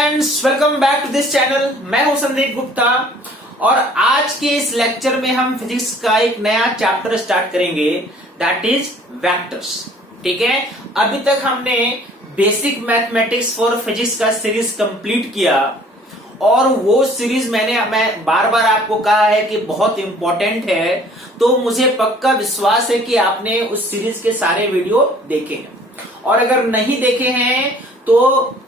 Students, welcome back to this channel. मैं हूं संदीप गुप्ता और आज के इस लेक्चर में हम फिजिक्स का एक नया चैप्टर स्टार्ट करेंगे, दैट इज वेक्टर्स। ठीक है, अभी तक हमने बेसिक मैथमेटिक्स फॉर फिजिक्स का सीरीज कंप्लीट किया और वो सीरीज मैं बार बार आपको कहा है कि बहुत इंपॉर्टेंट है, तो मुझे पक्का विश्वास है कि आपने उस सीरीज के सारे वीडियो देखे हैं और अगर नहीं देखे हैं तो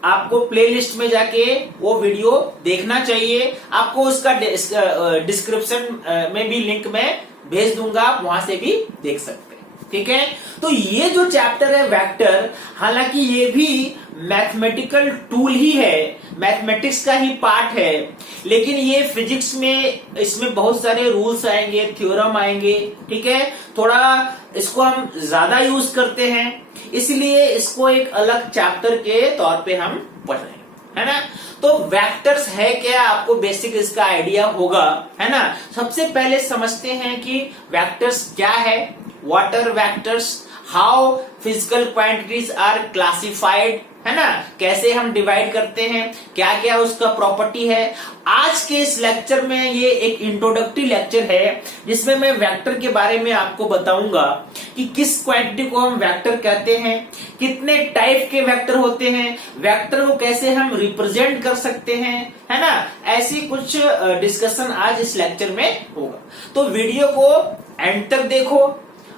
आपको प्लेलिस्ट में जाके वो वीडियो देखना चाहिए। आपको उसका डिस्क्रिप्शन में भी लिंक मैं भेज दूंगा, आप वहां से भी देख सकते हैं। ठीक है, तो ये जो चैप्टर है वेक्टर, हालांकि ये भी मैथमेटिकल टूल ही है, मैथमेटिक्स का ही पार्ट है, लेकिन ये फिजिक्स में इसमें बहुत सारे रूल्स आएंगे, थ्योरम आएंगे। ठीक है, थोड़ा इसको हम ज्यादा यूज करते हैं, इसलिए इसको एक अलग चैप्टर के तौर पे हम पढ़ रहे हैं, है ना। तो वेक्टर्स है क्या, आपको बेसिक इसका आइडिया होगा, है ना। सबसे पहले समझते हैं कि वेक्टर्स क्या है, what are vectors, how physical quantities are classified, है ना, कैसे हम डिवाइड करते हैं, क्या क्या उसका प्रॉपर्टी है। आज के इस लेक्चर में ये एक इंट्रोडक्टरी लेक्चर है जिसमें मैं वेक्टर के बारे में आपको बताऊंगा कि किस क्वांटिटी को हम वेक्टर कहते हैं, कितने टाइप के वेक्टर होते हैं, वेक्टर को कैसे हम रिप्रेजेंट कर सकते हैं, है ना। ऐसी कुछ डिस्कशन आज इस लेक्चर में होगा, तो वीडियो को एंड तक देखो,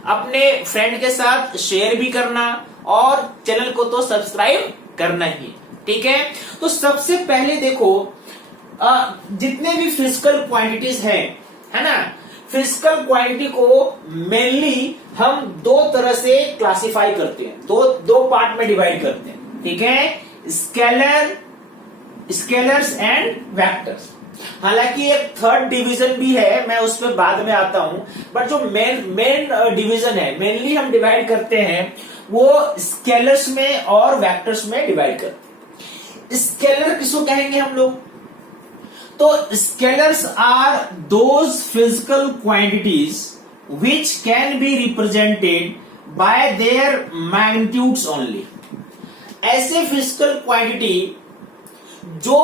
अपने फ्रेंड के साथ शेयर भी करना और चैनल को तो सब्सक्राइब करना ही। ठीक है, तो सबसे पहले देखो जितने भी फिजिकल क्वांटिटीज हैं, है ना, फिजिकल क्वांटिटी को मेनली हम दो तरह से क्लासिफाई करते हैं, दो पार्ट में डिवाइड करते हैं। ठीक है, स्केलर्स एंड वेक्टर्स। हालांकि एक थर्ड डिवीजन भी है, मैं उस पर बाद में आता हूं, बट जो मेन डिवीजन है, मेनली हम डिवाइड करते हैं वो स्केलर्स में और वेक्टर्स में डिवाइड करते हैं। स्केलर किसको कहेंगे हम लोग, तो scalars are those physical quantities which can be represented by their magnitudes only. ऐसे फिजिकल क्वांटिटी जो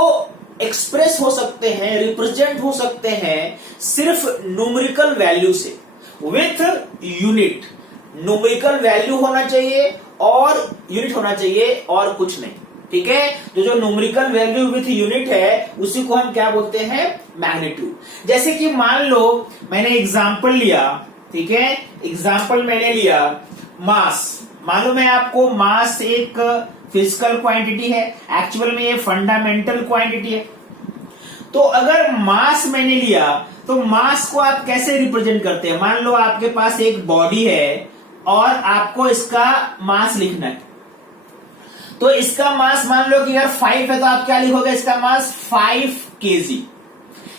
एक्सप्रेस हो सकते हैं, रिप्रेजेंट हो सकते हैं सिर्फ न्यूमेरिकल वैल्यू से, विथ यूनिट। न्यूमेरिकल वैल्यू होना चाहिए और यूनिट होना चाहिए और कुछ नहीं। ठीक है, जो न्यूमेरिकल वैल्यू विथ यूनिट है उसी को हम क्या बोलते हैं, मैग्नीट्यूड। जैसे कि मान लो मैंने एग्जांपल लिया, ठीक है, एग्जांपल मैंने लिया मास। मान लो मैं आपको मास एक फिजिकल क्वांटिटी है, एक्चुअल में ये फंडामेंटल क्वांटिटी है। तो अगर मास मैंने लिया तो मास को आप कैसे रिप्रेजेंट करते हैं, मान लो आपके पास एक बॉडी है और आपको इसका मास लिखना है, तो इसका मास मान लो कि अगर 5 है तो आप क्या लिखोगे, इसका मास 5 kg।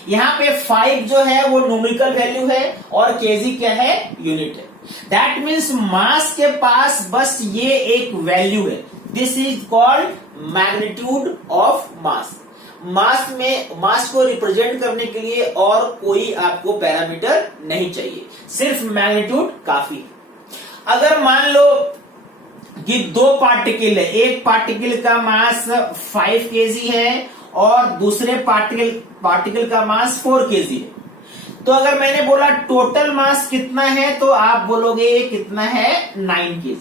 यहां पे 5 जो है वो न्यूमेरिकल वैल्यू है और kg क्या है, यूनिट है। दैट मीन्स मास के पास बस ये एक वैल्यू है, this is called magnitude of mass. Mass को रिप्रेजेंट करने के लिए और कोई आपको पैरामीटर नहीं चाहिए, सिर्फ मैग्नीट्यूड काफी है। अगर मान लो कि दो पार्टिकल है, एक पार्टिकल का मास 5 kg है और दूसरे पार्टिकल का मास 4 kg है, तो अगर मैंने बोला टोटल मास कितना है तो आप बोलोगे कितना है, 9 kg।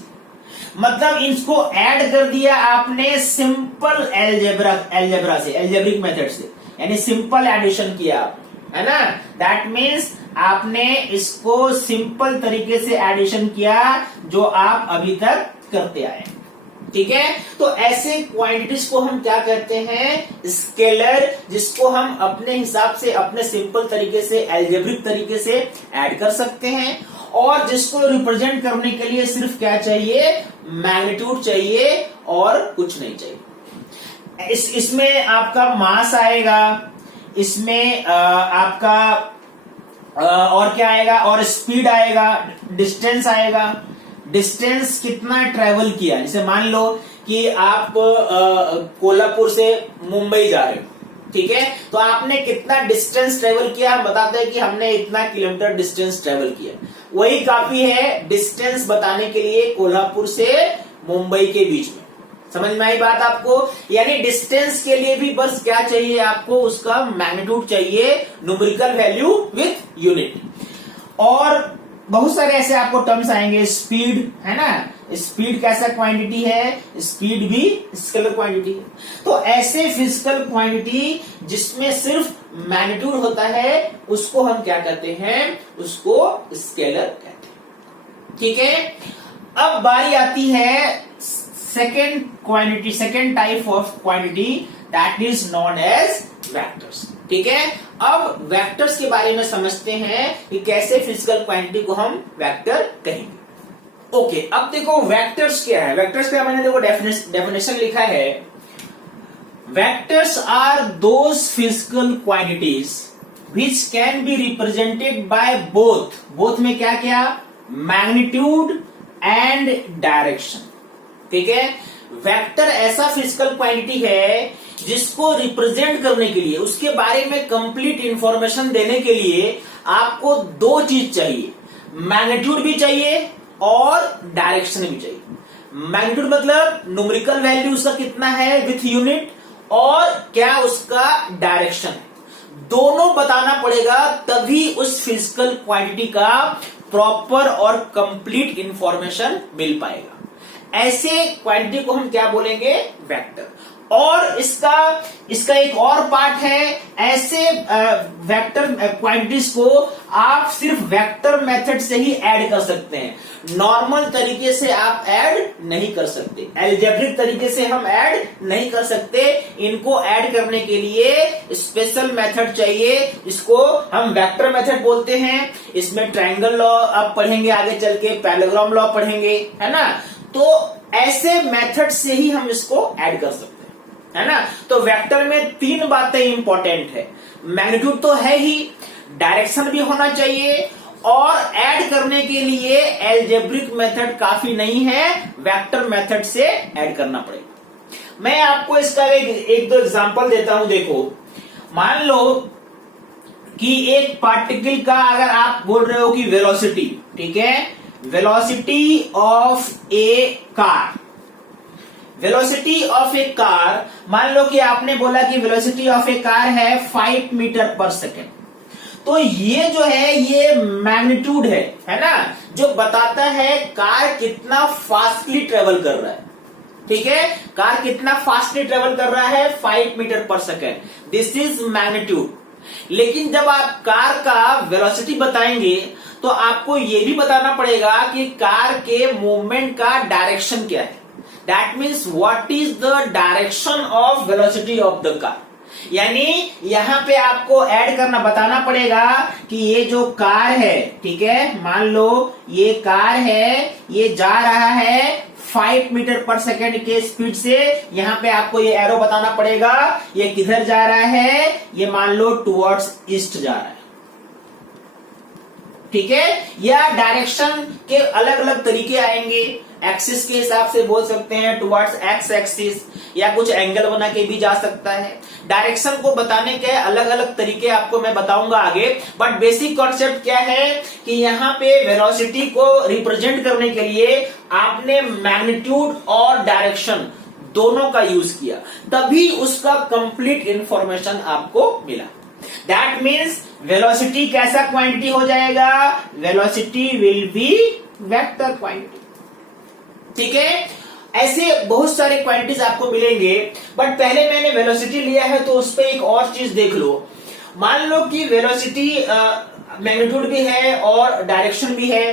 मतलब इसको ऐड कर दिया आपने सिंपल एल्जेब्रिक मेथड से, यानी सिंपल एडिशन किया आपने, है ना। दैट मीन्स आपने इसको सिंपल तरीके से एडिशन किया जो आप अभी तक करते आए। ठीक है, तो ऐसे क्वांटिटीज को हम क्या कहते हैं, स्केलर, जिसको हम अपने हिसाब से, अपने सिंपल तरीके से, एल्जेब्रिक तरीके से ऐड कर सकते हैं और जिसको रिप्रेजेंट करने के लिए सिर्फ क्या चाहिए, मैग्नीट्यूड चाहिए और कुछ नहीं चाहिए। इसमें आपका मास आएगा, इसमें आपका और क्या आएगा, और स्पीड आएगा, डिस्टेंस आएगा, डिस्टेंस कितना ट्रेवल किया। जैसे मान लो कि आप कोल्हापुर से मुंबई जा रहे हो, ठीक है, तो आपने कितना डिस्टेंस ट्रेवल किया, हम बताते हैं कि हमने इतना किलोमीटर डिस्टेंस ट्रेवल किया, वही काफी है डिस्टेंस बताने के लिए कोल्हापुर से मुंबई के बीच में। समझ में आई बात आपको? यानी डिस्टेंस के लिए भी बस क्या चाहिए आपको, उसका मैग्नीट्यूड चाहिए, न्यूमेरिकल वैल्यू विथ यूनिट। और बहुत सारे ऐसे आपको टर्म्स आएंगे, स्पीड है ना, स्पीड कैसा क्वांटिटी है, स्पीड भी स्केलर क्वांटिटी है। तो ऐसे फिजिकल क्वांटिटी जिसमें सिर्फ मैग्नीट्यूड होता है उसको हम क्या कहते हैं, उसको स्केलर कहते हैं। ठीक है, अब बारी आती है second quantity, second type of quantity, that is known as vectors. ठीक है, अब वेक्टर्स के बारे में समझते हैं कि कैसे फिजिकल क्वांटिटी को हम वेक्टर कहेंगे। ओके, अब देखो वेक्टर्स क्या है। वेक्टर्स का मैंने देखो डेफिनेशन लिखा है, vectors are those physical quantities which can be represented by both में क्या क्या, मैग्नीट्यूड एंड डायरेक्शन। ठीक है, वेक्टर ऐसा फिजिकल क्वांटिटी है जिसको रिप्रेजेंट करने के लिए, उसके बारे में कंप्लीट इंफॉर्मेशन देने के लिए आपको दो चीज चाहिए, मैग्नीट्यूड भी चाहिए और डायरेक्शन भी चाहिए। मैग्नीट्यूड मतलब न्यूमेरिकल वैल्यू उसका कितना है विथ यूनिट, और क्या उसका डायरेक्शन है, दोनों बताना पड़ेगा, तभी उस फिजिकल क्वांटिटी का प्रॉपर और कंप्लीट इंफॉर्मेशन मिल पाएगा। ऐसे क्वांटिटी को हम क्या बोलेंगे, वेक्टर। और इसका एक और पार्ट है, ऐसे वेक्टर क्वांटिटीज को आप सिर्फ वेक्टर मेथड से ही ऐड कर सकते हैं, नॉर्मल तरीके से आप ऐड नहीं कर सकते, अलजेब्रिक तरीके से हम ऐड नहीं कर सकते। इनको ऐड करने के लिए स्पेशल मेथड चाहिए, इसको हम वेक्टर मेथड बोलते हैं। इसमें ट्रायंगल लॉ आप पढ़ेंगे, आगे चल के पैरेललोग्राम लॉ पढ़ेंगे, है ना। तो ऐसे मेथड से ही हम इसको ऐड कर सकते हैं, है ना। तो वेक्टर में तीन बातें इंपॉर्टेंट है, मैग्नीट्यूड तो है ही, डायरेक्शन भी होना चाहिए, और ऐड करने के लिए अलजेब्रिक मेथड काफी नहीं है, वेक्टर मेथड से ऐड करना पड़ेगा। मैं आपको इसका एक दो एग्जांपल देता हूं। देखो, मान लो कि एक पार्टिकल का अगर आप बोल रहे हो कि वेलोसिटी, ठीक है, velocity of A car, velocity of A car, मान लो कि आपने बोला कि वेलोसिटी ऑफ ए कार है 5 मीटर पर सेकेंड। तो ये जो है ये मैग्नीट्यूड है ना, जो बताता है कार कितना फास्टली ट्रेवल कर रहा है। ठीक है, कार कितना फास्टली ट्रेवल कर रहा है, 5 मीटर पर सेकेंड, दिस इज मैग्नीट्यूड। लेकिन जब आप कार का वेलोसिटी बताएंगे तो आपको ये भी बताना पड़ेगा कि कार के मूवमेंट का डायरेक्शन क्या है, that means what is the direction of velocity of the car. यानी यहां पे आपको ऐड करना, बताना पड़ेगा कि ये जो कार है, ठीक है, मान लो ये कार है, ये जा रहा है 5 मीटर पर सेकेंड के स्पीड से। यहां पे आपको ये एरो बताना पड़ेगा, ये किधर जा रहा है, ये मान लो टुवर्ड्स ईस्ट जा रहा है। ठीक है, या डायरेक्शन के अलग अलग तरीके आएंगे, एक्सिस के हिसाब से बोल सकते हैं टुवर्ड्स एक्स एक्सिस, या कुछ एंगल बना के भी जा सकता है। डायरेक्शन को बताने के अलग अलग तरीके आपको मैं बताऊंगा आगे, बट बेसिक कॉन्सेप्ट क्या है कि यहाँ पे वेलोसिटी को रिप्रेजेंट करने के लिए आपने मैग्नीट्यूड और डायरेक्शन दोनों का यूज किया, तभी उसका कंप्लीट इंफॉर्मेशन आपको मिला। दैट मीन्स वेलोसिटी कैसा क्वांटिटी हो जाएगा, velocity will be vector quantity. ठीक है, ऐसे बहुत सारे क्वांटिटीज आपको मिलेंगे, बट पहले मैंने वेलोसिटी लिया है तो उस पर एक और चीज देख लो। मान लो कि वेलोसिटी मैग्नीट्यूड भी है और डायरेक्शन भी है।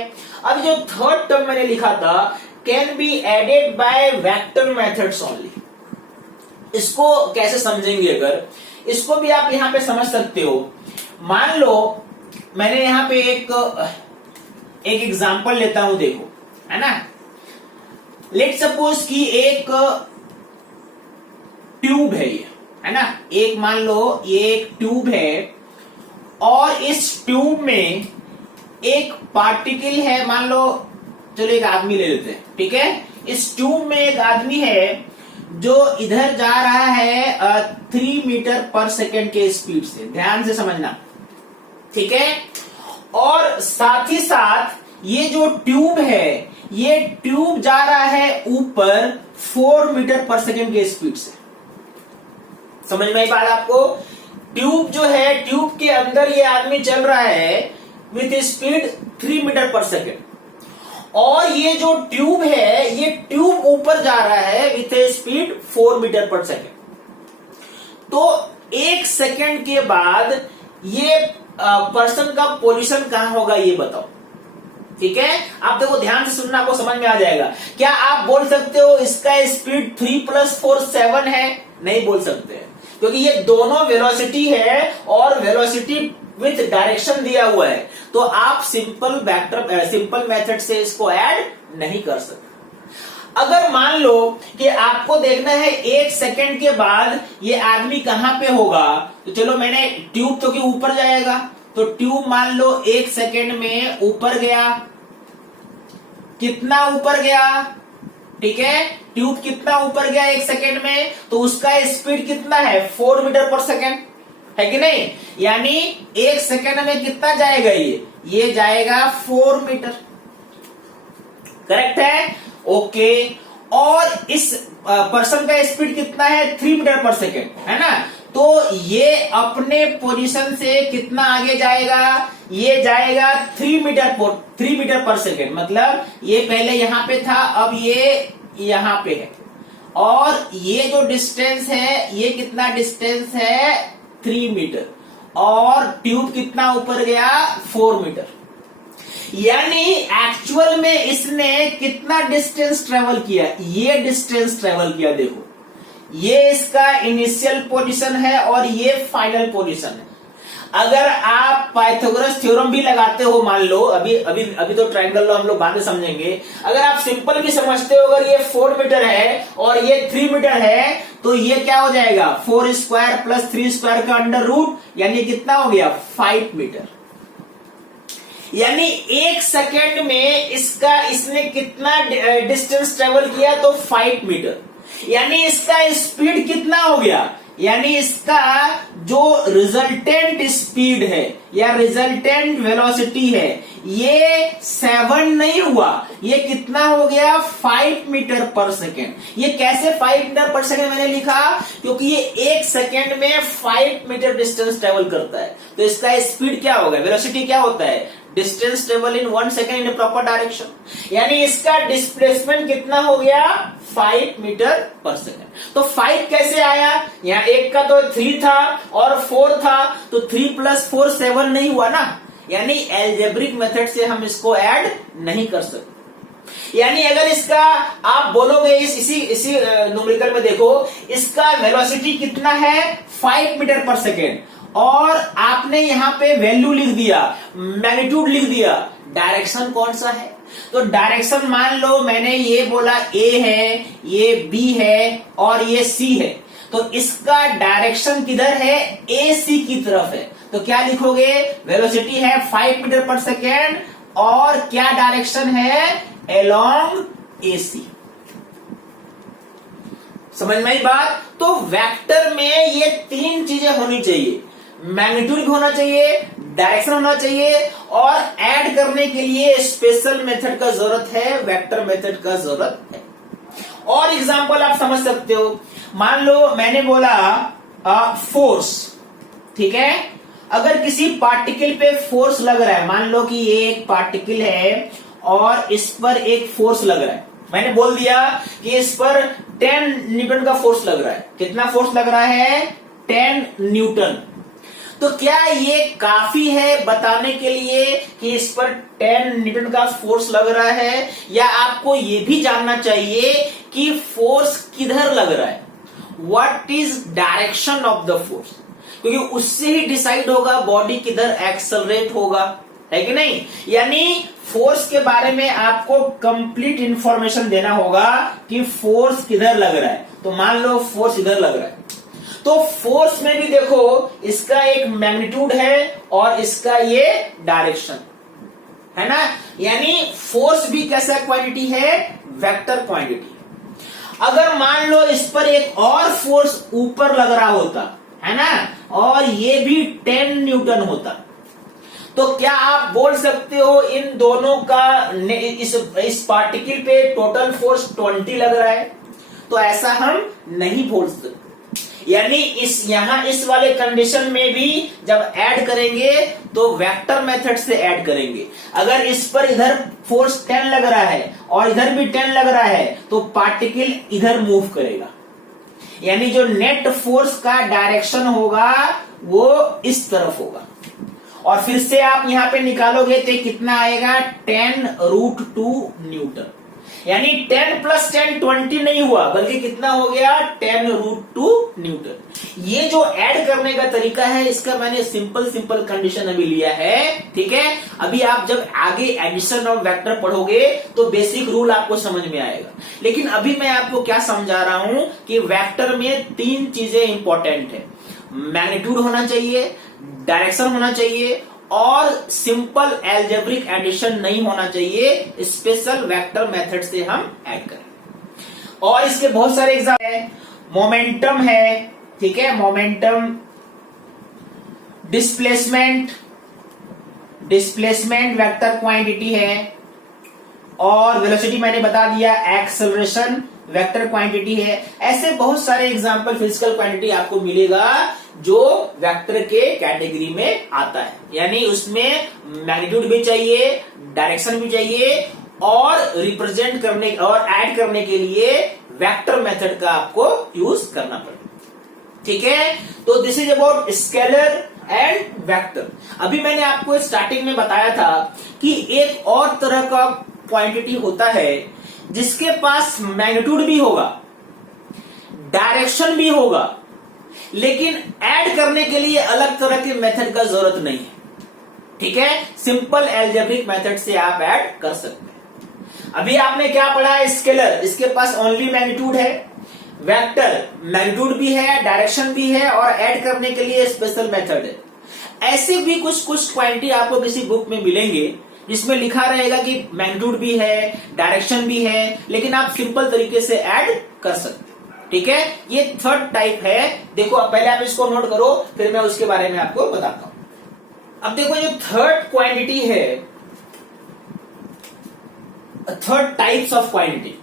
अब जो थर्ड टर्म मैंने लिखा था, can be added by vector methods only, इसको कैसे समझेंगे, अगर इसको भी आप यहां पे समझ सकते हो। मान लो मैंने यहां पे एक एग्जांपल लेता हूं, देखो, है ना। लेट सपोज कि एक ट्यूब है ये, है ना, एक मान लो ये एक ट्यूब है, और इस ट्यूब में एक पार्टिकल है, मान लो, चलो एक आदमी ले लेते हैं, ठीक है। इस ट्यूब में एक आदमी है जो इधर जा रहा है 3 मीटर पर सेकेंड के स्पीड से, ध्यान से समझना, ठीक है। और साथ ही साथ ये जो ट्यूब है, ये ट्यूब जा रहा है ऊपर 4 मीटर पर सेकेंड के स्पीड से। समझ में आई बात आपको? ट्यूब जो है, ट्यूब के अंदर ये आदमी चल रहा है विथ स्पीड 3 मीटर पर सेकेंड, और ये जो ट्यूब है, ये ट्यूब ऊपर जा रहा है विथ स्पीड 4 मीटर पर सेकेंड। तो 1 सेकेंड के बाद ये पर्सन का पोजीशन कहां होगा ये बताओ। ठीक है, आप देखो ध्यान से सुनना, आपको समझ में आ जाएगा। क्या आप बोल सकते हो इसका स्पीड 3 + 4 7 है? नहीं बोल सकते हैं, क्योंकि ये दोनों वेलोसिटी है और वेलोसिटी विथ डायरेक्शन दिया हुआ है, तो आप सिंपल मेथड से इसको ऐड नहीं कर सकते। अगर मान लो कि आपको देखना है 1 सेकेंड के बाद ये आदमी कहां पे होगा, तो चलो मैंने ट्यूब तो कि ऊपर जाएगा, तो ट्यूब मान लो 1 सेकेंड में ऊपर गया। कितना ऊपर गया? ठीक है, ट्यूब कितना ऊपर गया 1 सेकेंड में, तो उसका स्पीड कितना है? 4 मीटर पर सेकेंड, है कि नहीं? यानी 1 सेकेंड में कितना जाएगा ये जाएगा 4 मीटर। करेक्ट है? ओके। और इस पर्सन का स्पीड कितना है? 3 मीटर पर सेकेंड, है ना? तो ये अपने पोजीशन से कितना आगे जाएगा? ये जाएगा 3 मीटर पर सेकेंड, मतलब ये पहले यहां पे था, अब ये यहां पे है, और ये जो डिस्टेंस है, ये कितना डिस्टेंस है? 3 मीटर, और ट्यूब कितना ऊपर गया? 4 मीटर। यानी एक्चुअल में इसने कितना डिस्टेंस ट्रेवल किया? ये डिस्टेंस ट्रेवल किया। देखो, ये इसका इनिशियल पोजीशन है और ये फाइनल पोजीशन है। अगर आप पाइथागोरस थ्योरम भी लगाते हो, मान लो अभी तो ट्रायंगल लो हम लोग बाद में समझेंगे, अगर आप सिंपल भी समझते हो, अगर ये 4 मीटर है और ये 3 मीटर है, तो ये क्या हो जाएगा? 4 स्क्वायर + 3 स्क्वायर का अंडर रूट, यानी कितना हो गया? 5 मीटर। यानी 1 सेकेंड में इसने कितना डिस्टेंस ट्रेवल किया? तो 5 मीटर। यानी इसका स्पीड कितना हो गया? यानी इसका जो रिजल्टेंट स्पीड है या रिजल्टेंट वेलोसिटी है, ये 7 नहीं हुआ, ये कितना हो गया? 5 मीटर पर सेकेंड। ये कैसे 5 मीटर पर सेकेंड मैंने लिखा? क्योंकि ये 1 सेकेंड में 5 मीटर डिस्टेंस ट्रेवल करता है, तो इसका स्पीड क्या होगा? वेलोसिटी क्या होता है? Distance travel in 1 second in proper direction. यानी इसका डिस्प्लेसमेंट कितना हो गया? 5 मीटर पर सेकेंड। तो 5 कैसे आया? यहाँ एक का तो 3 था और 4 था, तो 3 + 4 7 नहीं हुआ ना, यानी एल्जेब्रिक मेथड से हम इसको ऐड नहीं कर सकते। यानी अगर इसका आप बोलोगे इसी न्यूमेरिकल में देखो, इसका वेलोसिटी कितना है? 5 मीटर पर सेकेंड, और आपने यहां पे वैल्यू लिख दिया, मैग्नीट्यूड लिख दिया, डायरेक्शन कौन सा है? तो डायरेक्शन मान लो मैंने ये बोला A है, ये B है और ये C है, तो इसका डायरेक्शन किधर है? AC की तरफ है। तो क्या लिखोगे? वेलोसिटी है 5 मीटर पर सेकेंड, और क्या डायरेक्शन है? Along AC। समझ में आई बात? तो वेक्टर में ये 3 चीजें होनी चाहिए, मैग्नीट्यूड होना चाहिए, डायरेक्शन होना चाहिए, और ऐड करने के लिए स्पेशल मेथड का जरूरत है, वेक्टर मेथड का जरूरत है। और एग्जांपल आप समझ सकते हो, मान लो मैंने बोला फोर्स, ठीक है? अगर किसी पार्टिकल पे फोर्स लग रहा है, मान लो कि ये एक पार्टिकल है और इस पर एक फोर्स लग रहा है, मैंने बोल दिया कि इस पर 10 न्यूटन का फोर्स लग रहा है। कितना फोर्स लग रहा है? 10 न्यूटन। तो क्या ये काफी है बताने के लिए कि इस पर 10 न्यूटन का फोर्स लग रहा है, या आपको ये भी जानना चाहिए कि फोर्स किधर लग रहा है? What is direction of the force? क्योंकि उससे ही डिसाइड होगा बॉडी किधर एक्सेलरेट होगा, है कि नहीं? यानी फोर्स के बारे में आपको कंप्लीट इंफॉर्मेशन देना होगा कि फोर्स किधर लग रहा है। तो मान लो फोर्स इधर लग रहा है, तो फोर्स में भी देखो इसका एक मैग्नीट्यूड है और इसका ये डायरेक्शन है ना। यानी फोर्स भी कैसा क्वांटिटी है? Vector quantity. अगर मान लो इस पर एक और फोर्स ऊपर लग रहा होता है ना, और ये भी 10 न्यूटन होता, तो क्या आप बोल सकते हो इन दोनों का इस पार्टिकल पे टोटल फोर्स 20 लग रहा है? तो ऐसा हम नहीं बोल सकते। यानी इस वाले कंडीशन में भी जब ऐड करेंगे तो वेक्टर मेथड से ऐड करेंगे। अगर इस पर इधर फोर्स 10 लग रहा है और इधर भी 10 लग रहा है तो पार्टिकल इधर मूव करेगा, यानी जो नेट फोर्स का डायरेक्शन होगा वो इस तरफ होगा। और फिर से आप यहां पे निकालोगे तो कितना आएगा, 10√2 न्यूटन। यानी 10 + 10 20 नहीं हुआ, बल्कि कितना हो गया, 10√2 न्यूटन। ये जो ऐड करने का तरीका है इसका मैंने सिंपल कंडीशन अभी लिया है, ठीक है। अभी आप जब आगे एडिशन ऑफ वेक्टर पढ़ोगे तो बेसिक रूल आपको समझ में आएगा। लेकिन अभी मैं आपको क्या समझा रहा हूं कि वेक्टर में 3 चीजें इंपॉर्टेंट है। मैग्नीट्यूड होना चाहिए, डायरेक्शन होना चाहिए और सिंपल एल्जेब्रिक एडिशन नहीं होना चाहिए, स्पेशल वेक्टर मेथड से हम ऐड करें। और इसके बहुत सारे एग्जाम्पल है। मोमेंटम है, ठीक है, मोमेंटम, डिस्प्लेसमेंट वेक्टर क्वांटिटी है, और वेलोसिटी मैंने बता दिया, एक्सेलरेशन वेक्टर क्वांटिटी है। ऐसे बहुत सारे एग्जांपल फिजिकल क्वांटिटी आपको मिलेगा जो वेक्टर के कैटेगरी में आता है। यानी उसमें मैग्नीट्यूड भी चाहिए, डायरेक्शन भी चाहिए, और रिप्रेजेंट करने और ऐड करने के लिए वेक्टर मेथड का आपको यूज करना पड़ेगा, ठीक है। तो this is about scalar and vector. अभी मैंने आपको स्टार्टिंग में बताया था कि एक और तरह का क्वांटिटी होता है जिसके पास मैग्नीट्यूड भी होगा, डायरेक्शन भी होगा, लेकिन ऐड करने के लिए अलग तरह के मेथड का जरूरत नहीं है, ठीक है। सिंपल एल्जेब्रिक मेथड से आप ऐड कर सकते हैं। अभी आपने क्या पढ़ा है, स्केलर, इसके पास ओनली मैग्नीट्यूड है। वेक्टर, मैग्नीट्यूड भी है, डायरेक्शन भी है, और ऐड करने के लिए स्पेशल मेथड है। ऐसे भी कुछ क्वांटिटी आपको किसी बुक में मिलेंगे जिसमें लिखा रहेगा कि मैग्नीट्यूड भी है, डायरेक्शन भी है, लेकिन आप सिंपल तरीके से ऐड कर सकते हैं, ठीक है। ये थर्ड टाइप है। देखो पहले आप इसको नोट करो, फिर मैं उसके बारे में आपको बताता हूं। अब देखो जो थर्ड क्वांटिटी है, थर्ड टाइप्स ऑफ क्वांटिटी।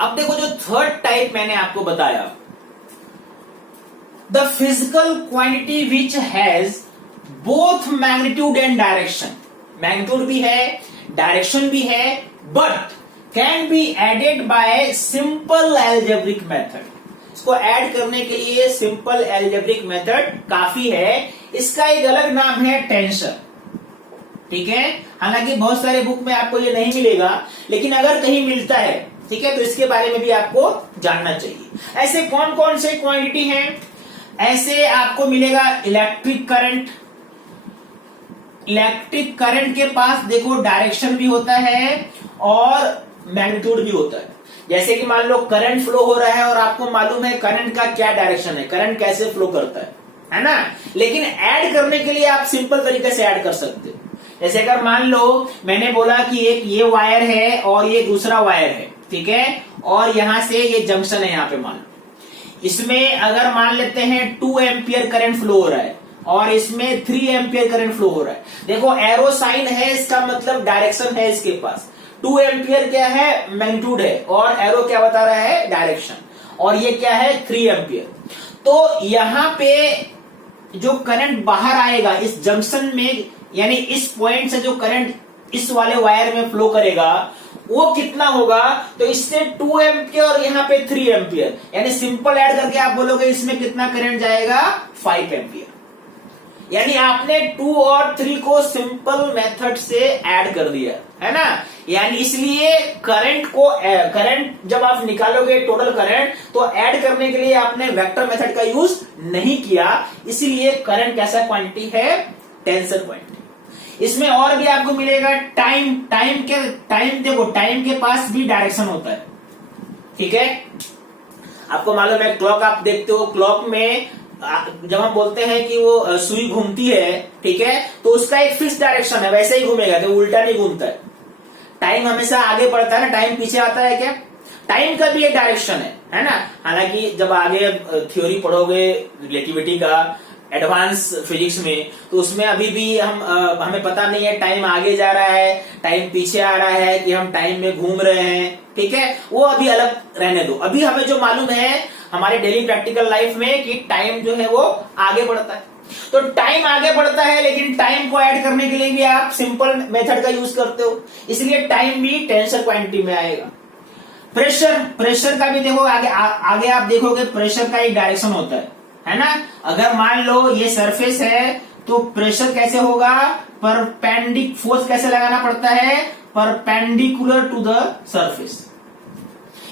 अब देखो जो थर्ड टाइप मैंने आपको बताया, the physical quantity which has both magnitude and direction. Magnitude भी है, डायरेक्शन भी है, but can be added by simple algebraic method. इसको ऐड करने के लिए सिंपल एल्जेब्रिक मेथड काफी है। इसका एक अलग नाम है टेंसर, ठीक है। हालांकि बहुत सारे बुक में आपको ये नहीं मिलेगा, लेकिन अगर कहीं मिलता है, ठीक है, तो इसके बारे में भी आपको जानना चाहिए। ऐसे कौन कौन से क्वांटिटी हैं? ऐसे आपको मिलेगा इलेक्ट्रिक करंट। इलेक्ट्रिक करंट के पास देखो डायरेक्शन भी होता है और मैग्नीट्यूड भी होता है। जैसे कि मान लो करंट फ्लो हो रहा है और आपको मालूम है करंट का क्या डायरेक्शन है, करंट कैसे फ्लो करता है ना। लेकिन ऐड करने के लिए आप सिंपल तरीके से ऐड कर सकते हो। जैसे अगर मान लो मैंने बोला कि एक ये वायर है और ये दूसरा वायर है, ठीक है, और यहां से ये जंक्शन है, यहां पे मान लो इसमें अगर मान लेते हैं 2 एम्पियर करंट फ्लो हो रहा है और इसमें 3 एम्पियर करंट फ्लो हो रहा है। देखो एरो साइन है, इसका मतलब डायरेक्शन है इसके पास। 2 एम्पियर क्या है, मैग्नीट्यूड है, और एरो क्या बता रहा है, डायरेक्शन। और ये क्या है, 3 एम्पियर। तो यहां पे जो करंट बाहर आएगा इस जंक्शन में, यानी इस पॉइंट से जो करंट इस वाले वायर में फ्लो करेगा वो कितना होगा, तो इससे 2 एम्पियर और यहाँ पे 3 एम्पियर, यानी सिंपल ऐड करके आप बोलोगे इसमें कितना करंट जाएगा, 5 एम्पियर। यानी आपने 2 और 3 को सिंपल मेथड से ऐड कर दिया, है ना। यानी इसलिए करंट जब आप निकालोगे टोटल करंट, तो ऐड करने के लिए आपने वेक्टर मेथड का यूज नहीं किया, इसलिए करंट कैसा क्वांटिटी है, टेंसर क्वांटिटी। इसमें और भी आपको मिलेगा टाइम देखो टाइम के पास भी डायरेक्शन होता है, ठीक है। आपको मालूम है क्लॉक आप देखते हो, क्लॉक में जब हम बोलते हैं कि वो सुई घूमती है, ठीक है, तो उसका एक फिक्स डायरेक्शन है, वैसे ही घूमेगा, तो उल्टा नहीं घूमता है। टाइम हमेशा आगे बढ़ता है ना, टाइम पीछे आता है क्या, टाइम का भी एक डायरेक्शन है ना। हालांकि जब आगे थ्योरी पढ़ोगे रिलेटिविटी का, एडवांस फिजिक्स में, तो उसमें अभी भी हमें पता नहीं है टाइम आगे जा रहा है, टाइम पीछे आ रहा है, कि हम टाइम में घूम रहे हैं, ठीक है, वो अभी अलग रहने दो। अभी हमें जो मालूम है हमारे डेली प्रैक्टिकल लाइफ में कि टाइम जो है वो आगे बढ़ता है। तो टाइम आगे बढ़ता है, लेकिन टाइम को ऐड करने के लिए भी आप सिंपल मेथड का यूज करते हो, इसलिए टाइम भी टेंसर क्वांटिटी में आएगा। प्रेशर का भी देखो, आगे आप देखोगे प्रेशर का एक डायरेक्शन होता है ना। अगर मान लो ये सरफेस है तो प्रेशर कैसे होगा, परपेंडिक फोर्स कैसे लगाना पड़ता है, परपेंडिकुलर टू द सरफेस,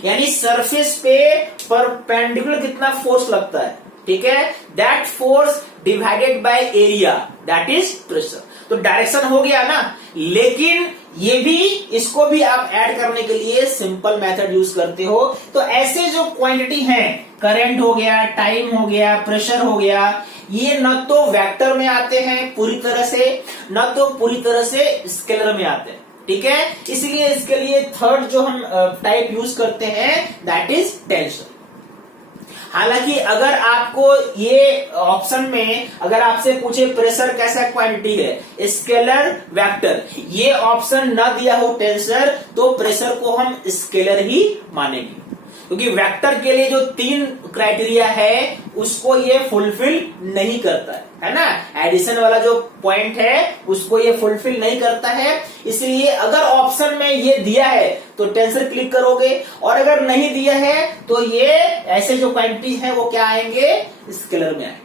यानी सरफेस पे परपेंडिकुलर कितना फोर्स लगता है, ठीक है, that force divided by area, that is pressure. तो डायरेक्शन हो गया ना, लेकिन ये भी, इसको भी आप ऐड करने के लिए सिंपल मेथड यूज करते हो। तो ऐसे जो क्वांटिटी है, करंट हो गया, टाइम हो गया, प्रेशर हो गया, ये न तो वेक्टर में आते हैं पूरी तरह से, न तो पूरी तरह से स्केलर में आते हैं, ठीक है। इसलिए इसके लिए थर्ड जो हम टाइप यूज करते हैं दैट इज टेंसर। हालांकि अगर आपको ये ऑप्शन में अगर आपसे पूछे प्रेशर कैसा क्वांटिटी है, स्केलर वेक्टर, ये ऑप्शन न दिया हो टेंसर, तो प्रेशर को हम स्केलर ही मानेंगे, क्योंकि वेक्टर के लिए जो 3 क्राइटेरिया है उसको ये फुलफिल नहीं करता है ना। एडिशन वाला जो पॉइंट है उसको ये फुलफिल नहीं करता है, इसलिए अगर ऑप्शन में ये दिया है तो टेंसर क्लिक करोगे, और अगर नहीं दिया है तो ये ऐसे जो क्वांटिटी है वो क्या आएंगे, स्केलर में आएंगे,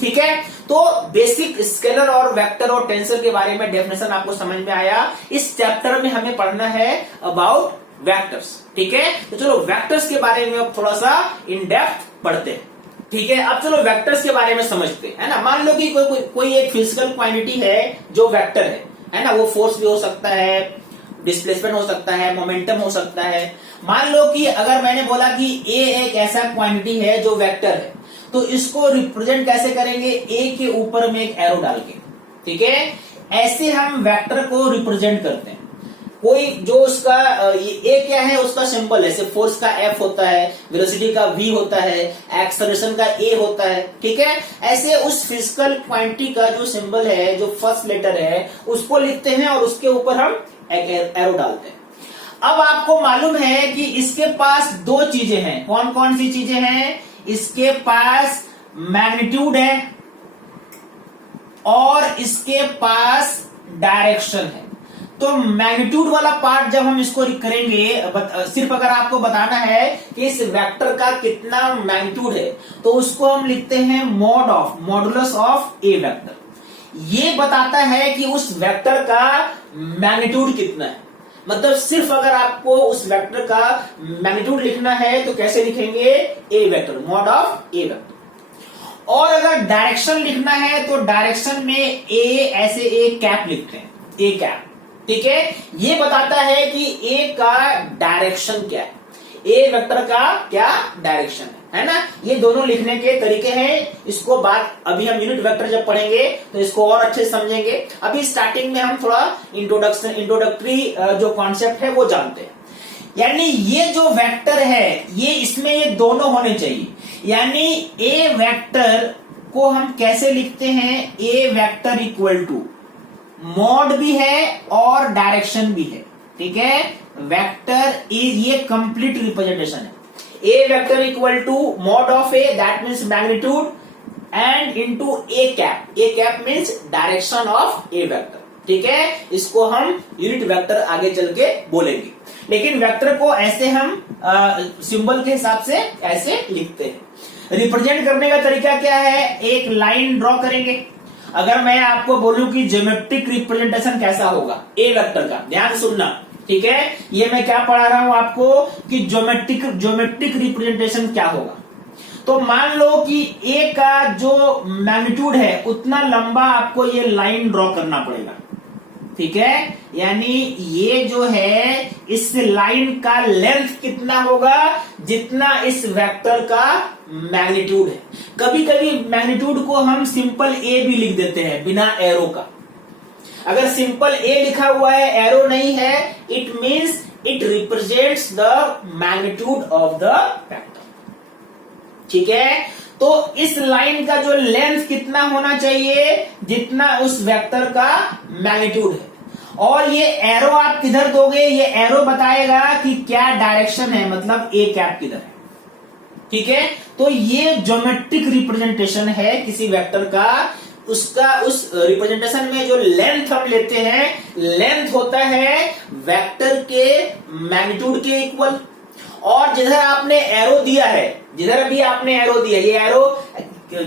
ठीक है। तो बेसिक स्केलर और वेक्टर और टेंसर के बारे में डेफिनेशन आपको समझ में आया। इस चैप्टर में हमें पढ़ना है अबाउट वेक्टर्स, ठीक है। तो चलो वेक्टर्स के बारे में अब थोड़ा सा इन डेप्थ पढ़ते हैं, ठीक है। अब चलो वेक्टर्स के बारे में समझते हैं, है ना। मान लो कि कोई एक फिजिकल क्वांटिटी है जो वेक्टर है ना। वो फोर्स भी हो सकता है, डिस्प्लेसमेंट हो सकता है, मोमेंटम हो सकता है। मान लो कि अगर मैंने बोला कि ए एक ऐसा क्वांटिटी है जो वेक्टर है, तो इसको रिप्रेजेंट कैसे करेंगे, ए के ऊपर में एक एरो डाल के, ठीक है। ऐसे हम वेक्टर को रिप्रेजेंट करते हैं। कोई जो उसका ए क्या है, उसका सिंबल है, सिर्फ फोर्स का एफ होता है, वेलोसिटी का वी होता है, एक्सेलरेशन का ए होता है, ठीक है। ऐसे उस फिजिकल क्वांटिटी का जो सिंबल है, जो फर्स्ट लेटर है, उसको लिखते हैं और उसके ऊपर हम एक एरो डालते हैं। अब आपको मालूम है कि इसके पास 2 चीजें हैं। कौन कौन सी चीजें हैं, इसके पास मैग्नीट्यूड है और इसके पास डायरेक्शन है। तो मैग्नीट्यूड वाला पार्ट जब हम इसको करेंगे, सिर्फ अगर आपको बताना है कि इस वेक्टर का कितना मैग्नीट्यूड है, तो उसको हम लिखते हैं मॉडुलस ऑफ ए वेक्टर। ये बताता है कि उस वेक्टर का मैग्नीट्यूड कितना है। मतलब सिर्फ अगर आपको उस वेक्टर का मैग्नीट्यूड लिखना है तो कैसे लिखेंगे, a vector, mod of a vector. और अगर डायरेक्शन लिखना है तो डायरेक्शन में ए ऐसे ए कैप लिखते हैं, ए कैप, ठीक है। ये बताता है कि ए का डायरेक्शन क्या है, ए वेक्टर का क्या डायरेक्शन है ना। ये दोनों लिखने के तरीके हैं। इसको अभी हम यूनिट वेक्टर जब पढ़ेंगे तो इसको और अच्छे से समझेंगे। अभी स्टार्टिंग में हम थोड़ा इंट्रोडक्टरी जो कॉन्सेप्ट है वो जानते हैं। यानी ये जो वेक्टर है, ये इसमें ये दोनों होने चाहिए। यानी ए वेक्टर को हम कैसे लिखते हैं, a vector equal to mod भी है और डायरेक्शन भी है, ठीक है। वेक्टर इज ये कंप्लीट रिप्रेजेंटेशन है। A vector equal to mod of a, that means magnitude, and into a cap, a cap means direction of a vector, ठीक है। इसको हम यूनिट वेक्टर आगे चल के बोलेंगे, लेकिन वेक्टर को ऐसे हम सिंबल के हिसाब से ऐसे लिखते हैं। रिप्रेजेंट करने का तरीका क्या है, एक लाइन ड्रॉ करेंगे। अगर मैं आपको बोलूं कि ज्योमेट्रिक रिप्रेजेंटेशन कैसा होगा ए वेक्टर का, ध्यान सुनना, ठीक है। ये मैं क्या पढ़ा रहा हूं आपको कि ज्योमेट्रिक रिप्रेजेंटेशन क्या होगा। तो मान लो कि ए का जो मैग्नीट्यूड है उतना लंबा आपको ये लाइन ड्रॉ करना पड़ेगा, ठीक है। यानी ये जो है इस लाइन का लेंथ कितना होगा, जितना इस वेक्टर का मैग्नीट्यूड है। कभी कभी मैग्नीट्यूड को हम सिंपल ए भी लिख देते हैं बिना एरो का। अगर सिंपल ए लिखा हुआ है, एरो नहीं है, it means it represents the magnitude of the vector, ठीक है। तो इस लाइन का जो लेंथ कितना होना चाहिए, जितना उस वेक्टर का मैग्नीट्यूड है। और ये एरो आप किधर दोगे, ये एरो बताएगा कि क्या डायरेक्शन है, मतलब ए कैप किधर है। ठीक है, तो ये ज्योमेट्रिक रिप्रेजेंटेशन है किसी वेक्टर का। उसका उस रिप्रेजेंटेशन में जो लेंथ हम लेते हैं, लेंथ होता है वेक्टर के मैग्नीट्यूड के इक्वल। और जिधर आपने एरो दिया है, जिधर भी आपने एरो दिया, ये एरो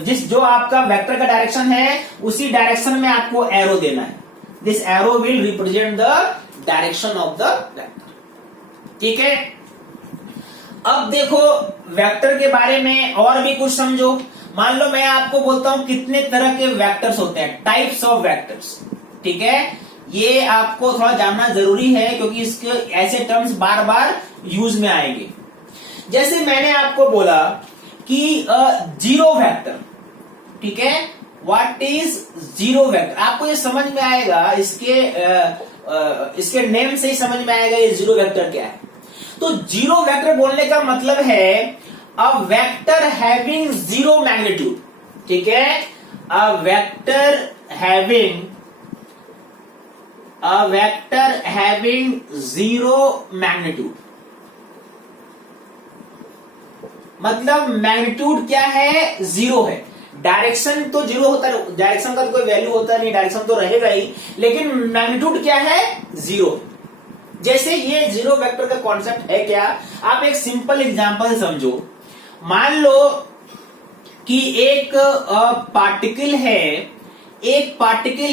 जो आपका वेक्टर का डायरेक्शन है उसी डायरेक्शन में आपको एरो देना है। This arrow will represent the direction of the vector. ठीक है, अब देखो वेक्टर के बारे में और भी कुछ समझो। मान लो मैं आपको बोलता हूं कितने तरह के वेक्टर्स होते हैं, टाइप्स ऑफ वेक्टर्स। ठीक है, ये आपको थोड़ा जानना जरूरी है क्योंकि इसके ऐसे टर्म्स बार बार यूज में आएंगे। जैसे मैंने आपको बोला कि जीरो वेक्टर। ठीक है, व्हाट इज जीरो वेक्टर, आपको ये समझ में आएगा, इसके नेम से ही समझ में आएगा ये जीरो वेक्टर क्या है। तो जीरो वेक्टर बोलने का मतलब है a vector having zero magnitude. ठीक है, a vector having zero magnitude, मतलब मैग्नीट्यूड क्या है, जीरो है। डायरेक्शन तो जीरो होता है, डायरेक्शन का तो कोई वैल्यू होता नहीं, डायरेक्शन तो रहेगा ही, लेकिन मैग्नीट्यूड क्या है, जीरो। जैसे ये जीरो वेक्टर का कॉन्सेप्ट है क्या, आप एक सिंपल एग्जांपल समझो। मान लो कि एक पार्टिकल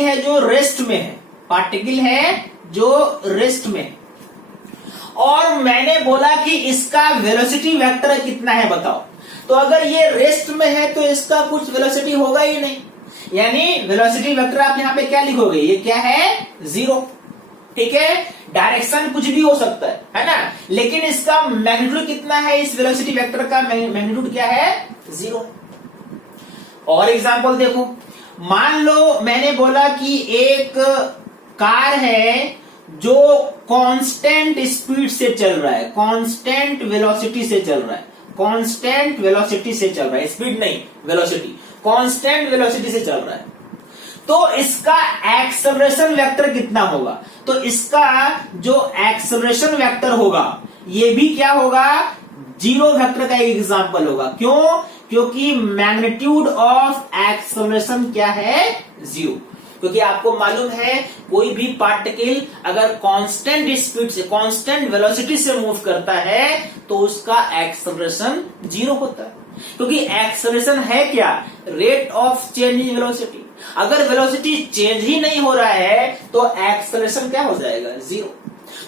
है जो रेस्ट में है, पार्टिकल है जो रेस्ट में है, और मैंने बोला कि इसका वेलोसिटी वेक्टर कितना है बताओ। तो अगर ये रेस्ट में है तो इसका कुछ वेलोसिटी होगा ही नहीं, यानी वेलोसिटी वेक्टर आप यहां पे क्या लिखोगे, ये क्या है, जीरो। ठीक है, डायरेक्शन कुछ भी हो सकता है ना, लेकिन इसका मैग्नीट्यूड कितना है, इस वेलोसिटी वेक्टर का मैग्नीट्यूड क्या है, जीरो। और एग्जांपल देखो, मान लो मैंने बोला कि एक कार है जो कांस्टेंट स्पीड से चल रहा है, कांस्टेंट वेलोसिटी से चल रहा है, कांस्टेंट वेलोसिटी से चल रहा है, स्पीड नहीं वेलोसिटी, कांस्टेंट वेलोसिटी से चल रहा है। तो इसका एक्सेलरेशन वेक्टर कितना होगा, तो इसका जो एक्सेलरेशन वेक्टर होगा ये भी क्या होगा, जीरो वेक्टर का एक एग्जांपल होगा। क्यों, क्योंकि मैग्नीट्यूड ऑफ एक्सेलरेशन क्या है, जीरो। क्योंकि आपको मालूम है कोई भी पार्टिकल अगर कांस्टेंट स्पीड से, कांस्टेंट वेलोसिटी से मूव करता है तो उसका एक्सेलरेशन जीरो होता है। क्योंकि एक्सेलरेशन है क्या, rate of change in velocity. अगर वेलोसिटी चेंज ही नहीं हो रहा है तो एक्सेलरेशन क्या हो जाएगा, जीरो।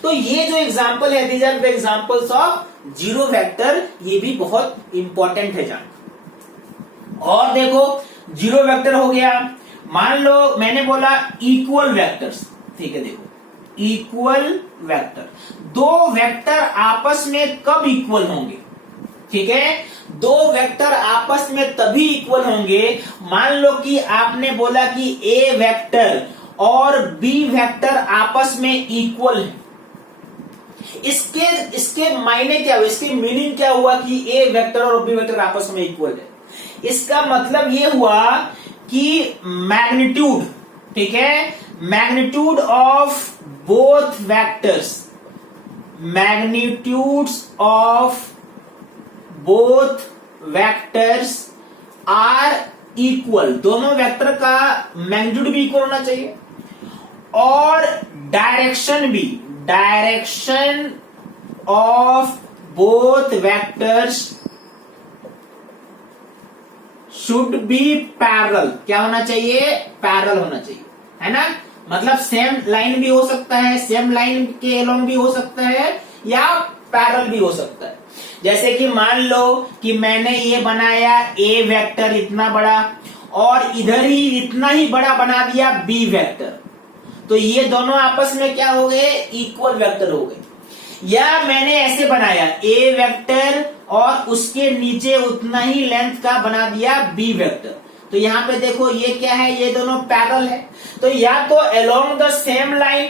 तो ये जो एग्जांपल है, these are the examples of zero vector, ये भी बहुत इंपॉर्टेंट है जानना। और देखो जीरो वेक्टर हो गया, मान लो मैंने बोला इक्वल वेक्टर्स। ठीक है, देखो इक्वल वेक्टर, दो वेक्टर आपस में कब इक्वल होंगे, ठीक है, दो वेक्टर आपस में तभी इक्वल होंगे, मान लो कि आपने बोला कि ए वेक्टर और बी वेक्टर आपस में इक्वल है। इसके मायने क्या हुआ, इसकी मीनिंग क्या हुआ कि ए वेक्टर और बी वेक्टर आपस में इक्वल है। इसका मतलब ये हुआ कि मैग्नीट्यूड, ठीक है, magnitude of both vectors, magnitudes of both vectors are equal, दोनों वेक्टर का मैग्नीट्यूड भी इक्वल होना चाहिए, और डायरेक्शन भी, direction of both vectors should be parallel, क्या होना चाहिए, पैरेलल होना चाहिए, है ना। मतलब सेम लाइन भी हो सकता है, सेम लाइन के अलोंग भी हो सकता है, या पैरेलल भी हो सकता है। जैसे कि मान लो कि मैंने ये बनाया ए वेक्टर इतना बड़ा और इधर ही इतना ही बड़ा बना दिया बी वेक्टर, तो ये दोनों आपस में क्या हो गए, इक्वल वेक्टर हो गए। या मैंने ऐसे बनाया ए वेक्टर और उसके नीचे उतना ही लेंथ का बना दिया बी वेक्टर, तो यहां पे देखो ये क्या है, ये दोनों पैरेलल है, तो या तो अलोंग द सेम लाइन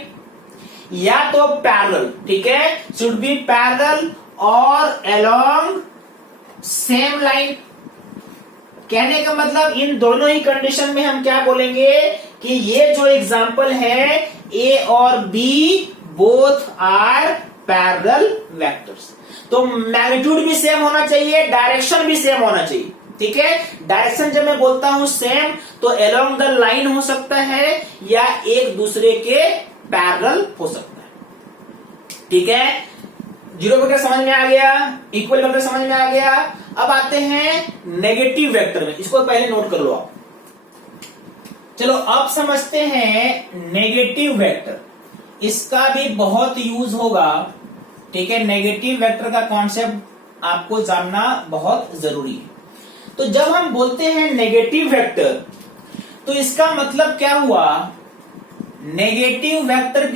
या तो पैरेलल, ठीक है, शुड बी पैरेलल और अलोंग सेम लाइन। कहने का मतलब इन दोनों ही कंडीशन में हम क्या बोलेंगे कि ये जो एग्जाम्पल है ए और B both are parallel vectors. तो मैग्नीट्यूड भी सेम होना चाहिए, डायरेक्शन भी सेम होना चाहिए। ठीक है, डायरेक्शन जब मैं बोलता हूं सेम तो अलोंग द लाइन हो सकता है या एक दूसरे के पैरेलल हो सकता है। ठीक है, जीरो वेक्टर समझ में आ गया, इक्वल वेक्टर समझ में आ गया। अब आते हैं नेगेटिव वेक्टर में, इसको पहले नोट कर लो आप। चलो अब समझते हैं नेगेटिव वेक्टर, इसका भी बहुत यूज होगा। ठीक है, नेगेटिव वेक्टर का कॉन्सेप्ट आपको जानना बहुत जरूरी है। तो जब हम बोलते हैं नेगेटिव वेक्टर तो इसका मतलब क्या हुआ, नेगेटिव वेक्टर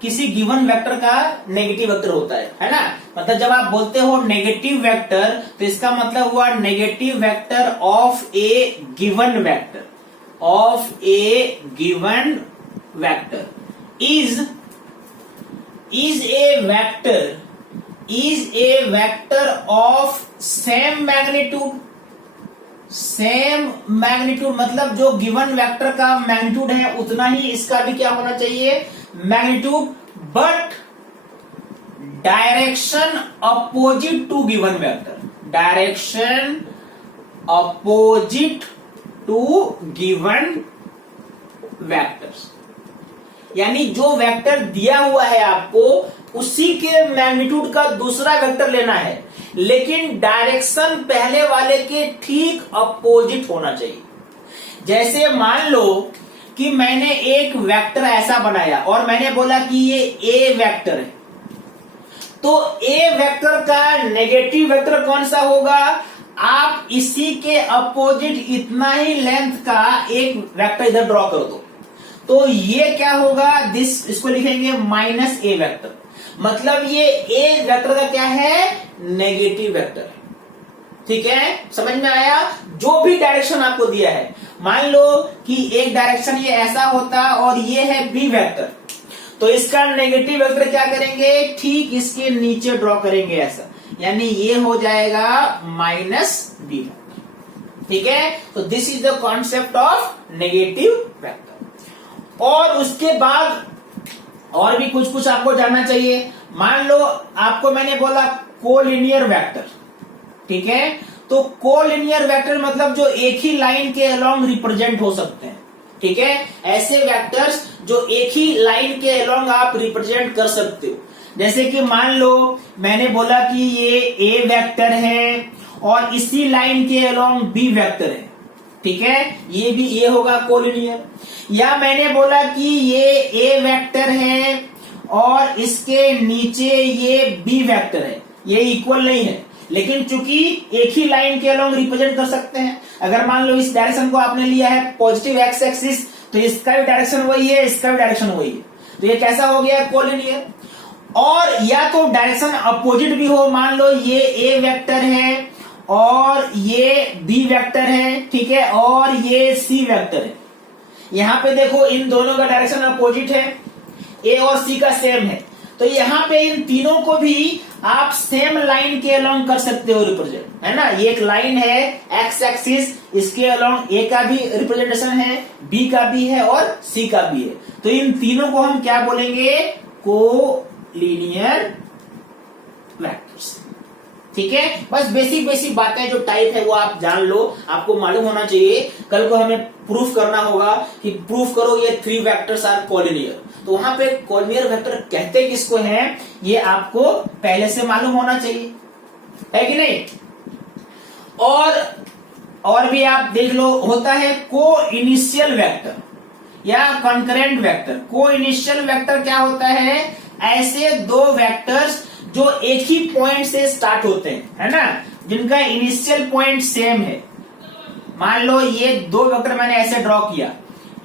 किसी गिवन वेक्टर का नेगेटिव वेक्टर होता है ना। मतलब जब आप बोलते हो नेगेटिव वेक्टर तो इसका मतलब हुआ negative vector of A given vector, of A given vector is a vector of same magnitude. Same magnitude मतलब जो गिवन वेक्टर का मैग्नीट्यूड है उतना ही इसका भी क्या होना चाहिए, magnitude, but direction opposite to given vector, direction opposite to given vectors. यानी जो वेक्टर दिया हुआ है आपको उसी के मैग्नीट्यूड का दूसरा वेक्टर लेना है, लेकिन डायरेक्शन पहले वाले के ठीक अपोजिट होना चाहिए। जैसे मान लो कि मैंने एक वेक्टर ऐसा बनाया और मैंने बोला कि ये ए वेक्टर है, तो ए वेक्टर का नेगेटिव वेक्टर कौन सा होगा, आप इसी के अपोजिट इतना ही लेंथ का एक वेक्टर इधर ड्रॉ कर दो, तो ये क्या होगा, इसको लिखेंगे माइनस ए वेक्टर। मतलब ये ए वेक्टर का क्या है, नेगेटिव वेक्टर है। ठीक है, समझ में आया। जो भी डायरेक्शन आपको दिया है, मान लो कि एक डायरेक्शन ये ऐसा होता और ये है बी वेक्टर, तो इसका नेगेटिव वेक्टर क्या करेंगे, ठीक इसके नीचे ड्रॉ करेंगे ऐसा, यानी ये हो जाएगा माइनस बी वेक्टर। ठीक है, तो this is the concept of negative vector. और उसके बाद और भी कुछ कुछ आपको जानना चाहिए। मान लो आपको मैंने बोला कोलिनियर वेक्टर, ठीक है, तो कोलिनियर वेक्टर मतलब जो एक ही लाइन के अलोंग रिप्रेजेंट हो सकते हैं। ठीक है, ऐसे वेक्टर्स जो एक ही लाइन के अलोंग आप रिप्रेजेंट कर सकते हो। जैसे कि मान लो मैंने बोला कि ये ए वेक्टर है और इसी लाइन के अलोंग बी वेक्टर है। ठीक है, ये होगा कोलिनियर। या मैंने बोला कि ये ए वेक्टर है और इसके नीचे ये बी वेक्टर है, ये इक्वल नहीं है, लेकिन चूंकि एक ही लाइन के अलोंग रिप्रेजेंट कर सकते हैं। अगर मान लो इस डायरेक्शन को आपने लिया है पॉजिटिव एक्स एक्सिस, तो इसका भी डायरेक्शन वही है, इसका भी डायरेक्शन वही है, तो ये कैसा हो गया, कोलिनियर। और या तो डायरेक्शन अपोजिट भी हो, मान लो ये ए वेक्टर है और ये बी वेक्टर है, ठीक है, और ये सी वेक्टर है। यहां पे देखो इन दोनों का डायरेक्शन अपोजिट है, ए और सी का सेम है, तो यहां पे इन तीनों को भी आप सेम लाइन के अलोंग कर सकते हो रिप्रेजेंट, है ना। ये एक लाइन है एक्स एक्सिस, इसके अलोंग ए का भी रिप्रेजेंटेशन है, बी का भी है और सी का भी है, तो इन तीनों को हम क्या बोलेंगे, कोलिनियर वेक्टर्स। ठीक है, बस बेसिक बातें जो टाइप है वो आप जान लो, आपको मालूम होना चाहिए। कल को हमें प्रूफ करना होगा कि प्रूफ करो ये 3 वेक्टर्स आर कोलिनियर, तो वहां पे कोलिनियर वेक्टर कहते किसको हैं, ये आपको पहले से मालूम होना चाहिए, है कि नहीं। और भी आप देख लो, होता है को इनिशियल वेक्टर या कंकरेंट वेक्टर। को इनिशियल वेक्टर क्या होता है, ऐसे दो वेक्टर्स जो एक ही पॉइंट से स्टार्ट होते हैं, है ना, जिनका इनिशियल पॉइंट सेम है। मान लो ये दो वेक्टर मैंने ऐसे ड्रॉ किया,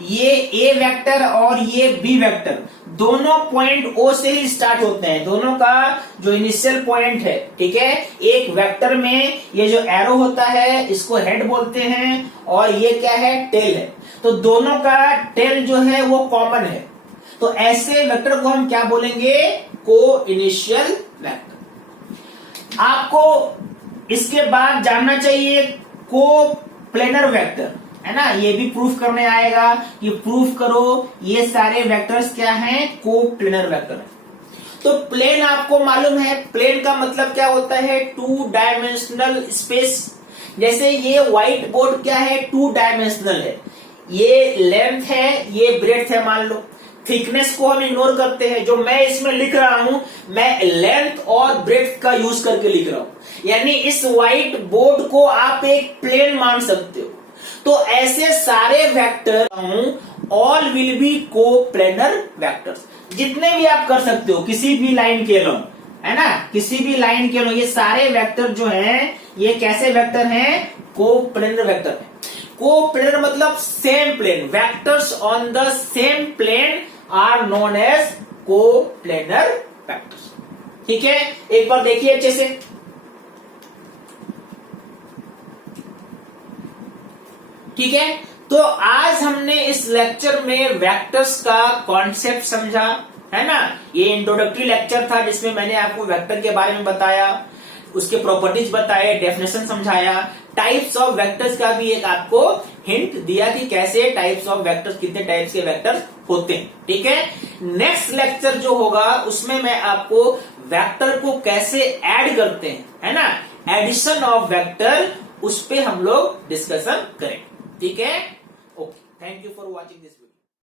ये ए वेक्टर और ये बी वेक्टर, दोनों पॉइंट ओ से ही स्टार्ट होते हैं, दोनों का जो इनिशियल पॉइंट है। ठीक है, एक वेक्टर में ये जो एरो होता है इसको हेड बोलते हैं और ये क्या है, टेल है, तो दोनों का टेल जो है वो कॉमन है, तो ऐसे वेक्टर को हम क्या बोलेंगे, को इनिशियल वेक्टर। आपको इसके बाद जानना चाहिए को प्लेनर वेक्टर, है ना, ये भी प्रूफ करने आएगा कि प्रूफ करो ये सारे वेक्टर्स क्या हैं, को प्लेनर वेक्टर है। तो प्लेन आपको मालूम है, प्लेन का मतलब क्या होता है, 2 डायमेंशनल स्पेस। जैसे ये व्हाइट बोर्ड क्या है, 2 डायमेंशनल है, ये लेंथ है, ये ब्रेड्थ है, मान लो थिकनेस को हम इग्नोर करते हैं, जो मैं इसमें लिख रहा हूं मैं लेंथ और ब्रेड्थ का यूज करके लिख रहा हूं, यानी इस व्हाइट बोर्ड को आप एक प्लेन मान सकते हो। तो ऐसे सारे वेक्टर ऑल विल बी को प्लेनर वेक्टर्स, जितने भी आप कर सकते हो किसी भी लाइन के लो, है ना, किसी भी लाइन के लो, ये सारे वेक्टर जो हैं ये कैसे वेक्टर हैं, को प्लेनर वेक्टर है। को प्लेनर मतलब same plane, vectors on the same plane are known as coplanar vectors. ठीक है, एक बार देखिए अच्छे से। ठीक है, तो आज हमने इस लेक्चर में वेक्टर्स का कॉन्सेप्ट समझा, है ना। ये इंट्रोडक्टरी लेक्चर था जिसमें मैंने आपको वेक्टर के बारे में बताया, उसके प्रॉपर्टीज बताए, डेफिनेशन समझाया, टाइप्स ऑफ वेक्टर्स का भी एक आपको हिंट दिया कि कैसे टाइप्स ऑफ वेक्टर्स, कितने टाइप्स के वेक्टर्स होते हैं। ठीक है, नेक्स्ट लेक्चर जो होगा उसमें मैं आपको वेक्टर को कैसे ऐड करते हैं, है ना, एडिशन ऑफ वेक्टर, उस पे हम लोग डिस्कशन करें। ठीक है, okay, thank you for watching this video.